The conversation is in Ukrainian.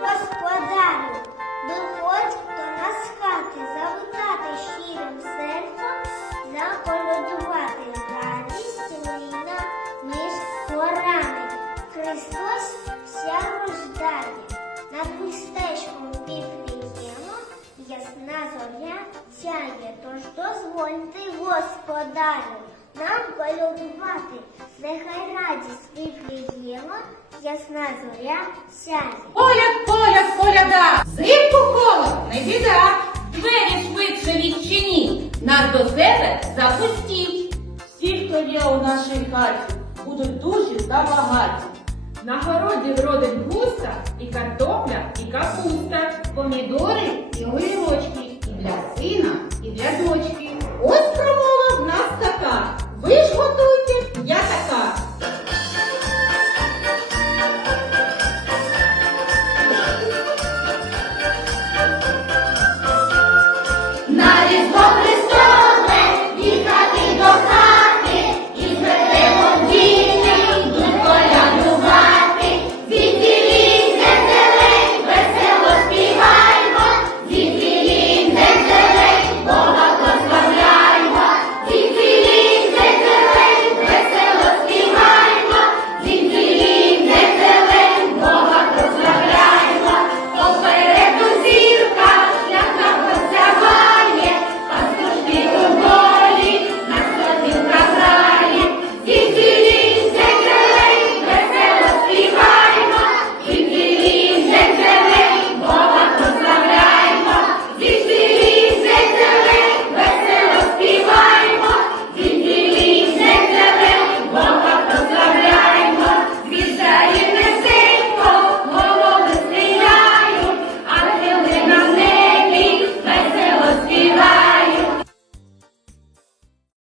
Господарю, виходь до нас хати, завитати щирим серцем, заколядувати радість ліна між горами. Христос вся рождає, над містечком Віфліємом ясна зоря тож дозвольте, господарю, нам колядувати, нехай радість Віфлієма, ясна зоря сяє. Поляд, поляд, поляда! Зимку холод, не біда! Двері швидше відчиніть, нас до себе запустіть. Всі, хто є у нашій хаті, будуть дужі та багаті. На городі вродить густа і картопля, і капуста, помідори і огірочки, і для сина,